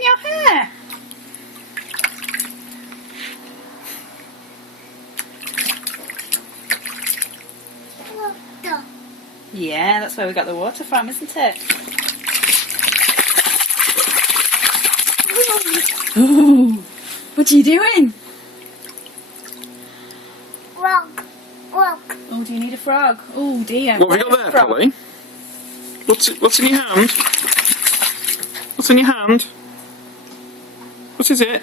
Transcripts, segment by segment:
doing your hair? Water. Yeah, that's where we got the water from, isn't it? Ooh, what are you doing? Rock. Rock. Oh, do you need a frog? Oh dear. What have you got there, Polly? What's in your hand? What's in your hand? What is it?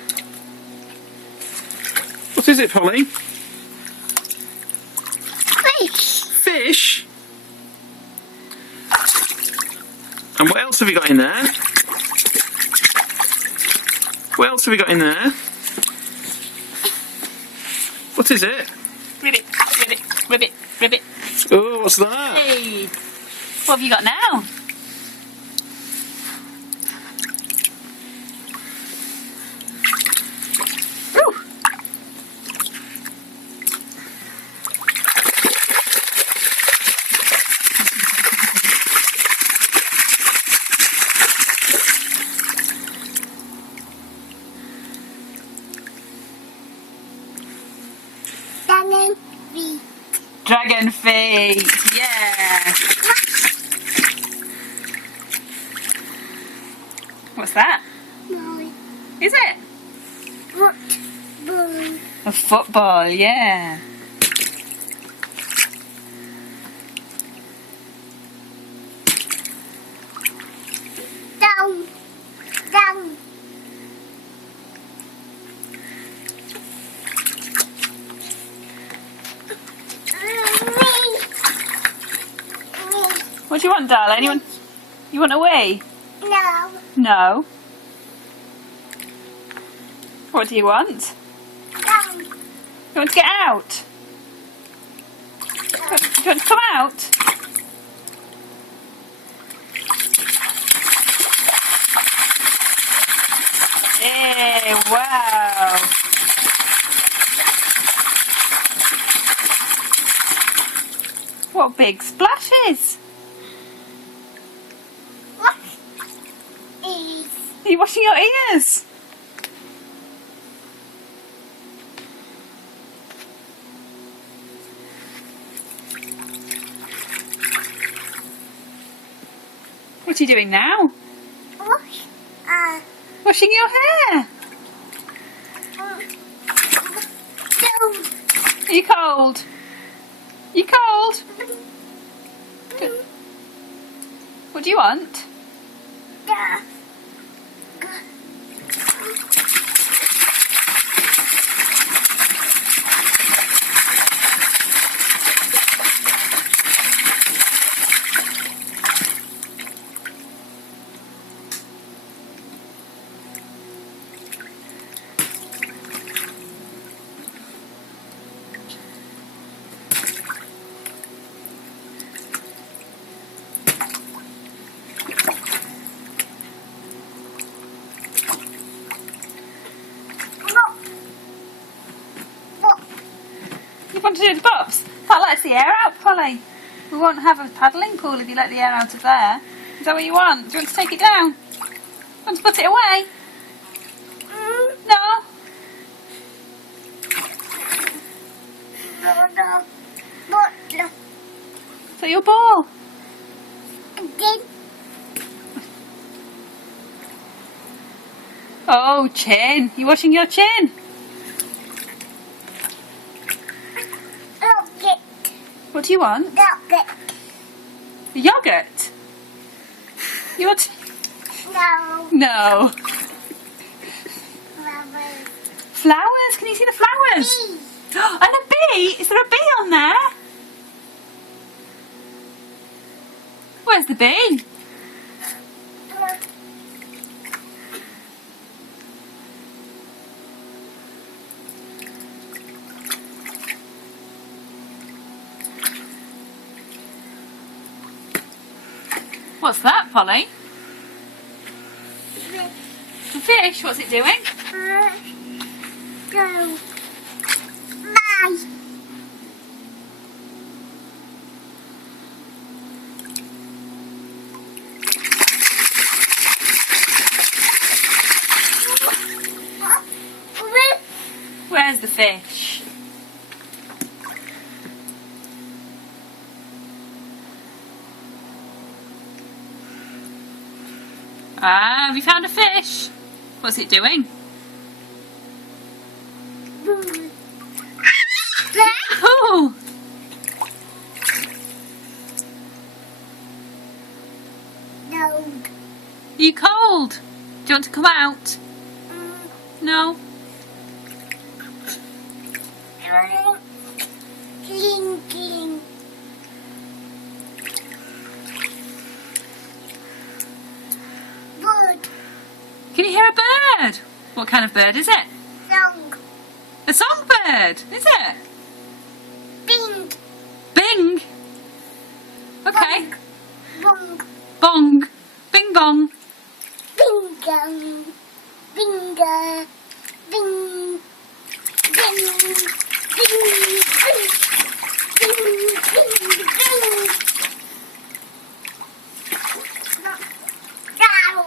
What is it, Polly? Fish. Fish? And what else have you got in there? What else have you got in there? What is it? Ribbit, ribbit, ribbit, ribbit. Oh, what's that? Hey, what have you got now? Ooh. Dragon feet. Dragon feet, yeah. What's that? No. Is it? Football. A football, yeah. Down. Down. What do you want, darling? You want a wee? No. No. What do you want? Down. You want to get out? Do you want to come out? Hey, wow. What big splashes. What is Are you washing your ears? What are you doing now? what? Washing your hair. Down. Are you cold? You cold? What do you want? Down. You want to do the pops? That lets the air out, Polly. We won't have a paddling pool if you let the air out of there. Is that what you want? Do you want to take it down? Want to put it away? No? No. Bottle. So your ball. Again. Oh, chin. You washing your chin? Rocket. What do you want? Rocket. Yogurt? You want... No. No. Flowers. Flowers? Can you see the flowers? Bee. And a bee? Is there a bee on there? Where's the bee? What's that, Polly? A fish? What's it doing? Go. Bye. fish. Ah, have you found a fish? What's it doing? Oh, No. are you cold? Do you want to come out? No? Clinking. Bird. Can you hear a bird? What kind of bird is it? Song. A songbird, is it? Bing. Bing. Okay. Bong. Bong. Bing bong. Bing gong. Binga. Bing. Bing. Bing. Bing. Bing. Bing. Bing. Cow.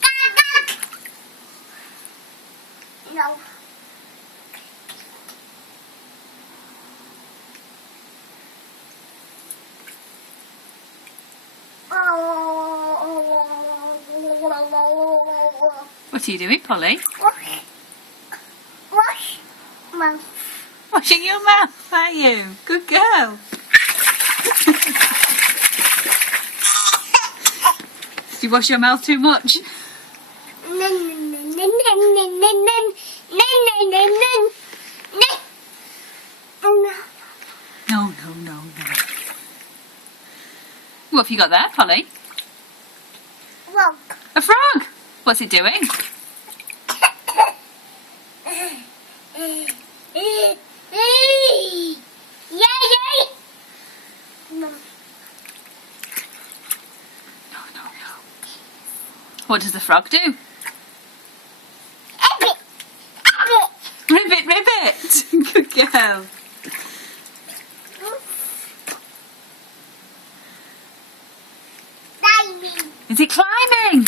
Gag. No. What are you doing, Polly? Wash mouth. Washing your mouth, are you? Good girl. Did you wash your mouth too much? No. What have you got there, Polly? Frog. A frog. What's it doing? No. What does the frog do? Ribbit. Good girl. Is he climbing?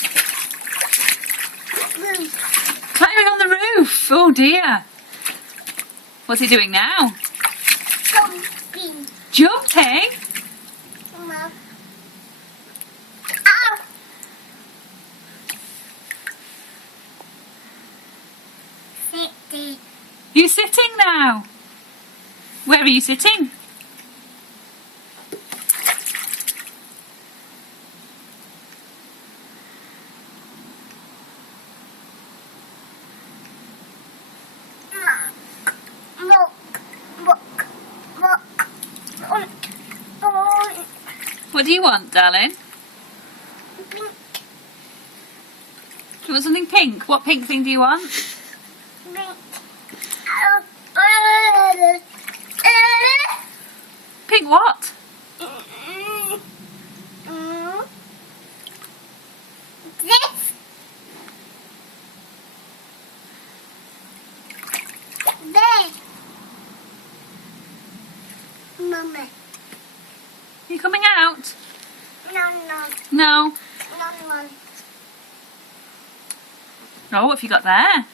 Climbing on the roof. Oh dear. What's he doing now? Jumping? You sitting now? Where are you sitting? What do you want, darling? Do you want something pink? What pink thing do you want? Pink what? This. There. Mama. Are you coming out? No. No. No. Oh, what have you got there?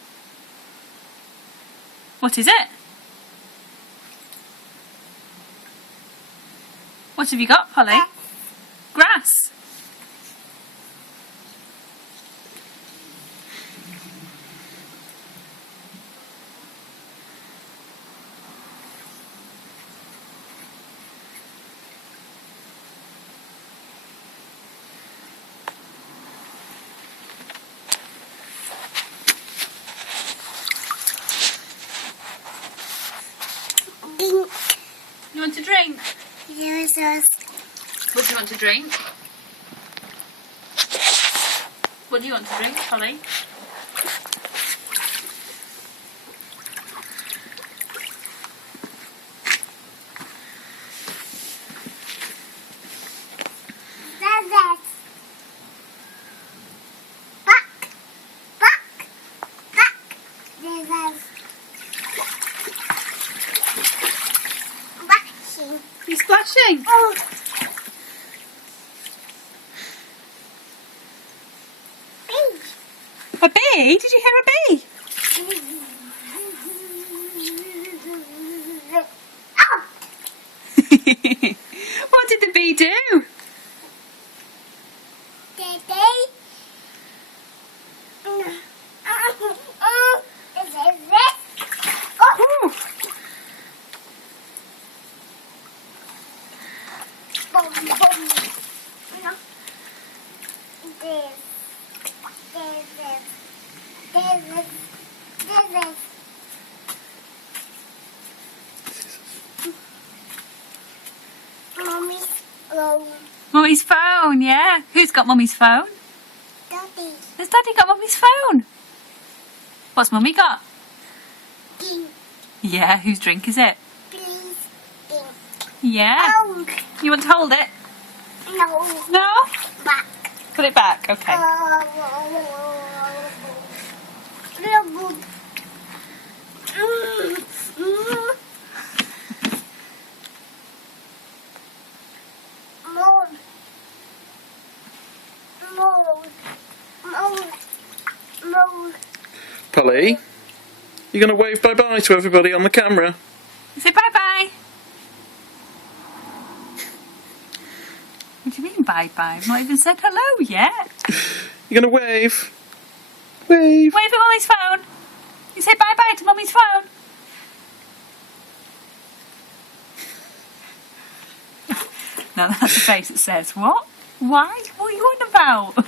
What is it? What have you got, Polly? Grass. Ding. You want to drink? Yes. What do you want to drink? What do you want to drink, Polly? Back. Backing. He's splashing. Oh. A bee? Did you hear a bee? Boom, boom. You know? This. Mommy's phone. Mummy's phone, yeah. Who's got Mummy's phone? Daddy. Has Daddy got Mummy's phone? What's Mummy got? King. Yeah, whose drink is it? Please. King. Yeah. Oh. You want to hold it? No. No? Back. Put it back, okay. Polly, you going to wave bye-bye to everybody on the camera? Say bye-bye. What do you mean bye-bye? I've not even said hello yet. You going to wave? Wave. Wave at Mummy's phone. You say bye-bye to Mummy's phone. Now that's the face that says, what? Why? What are you on about?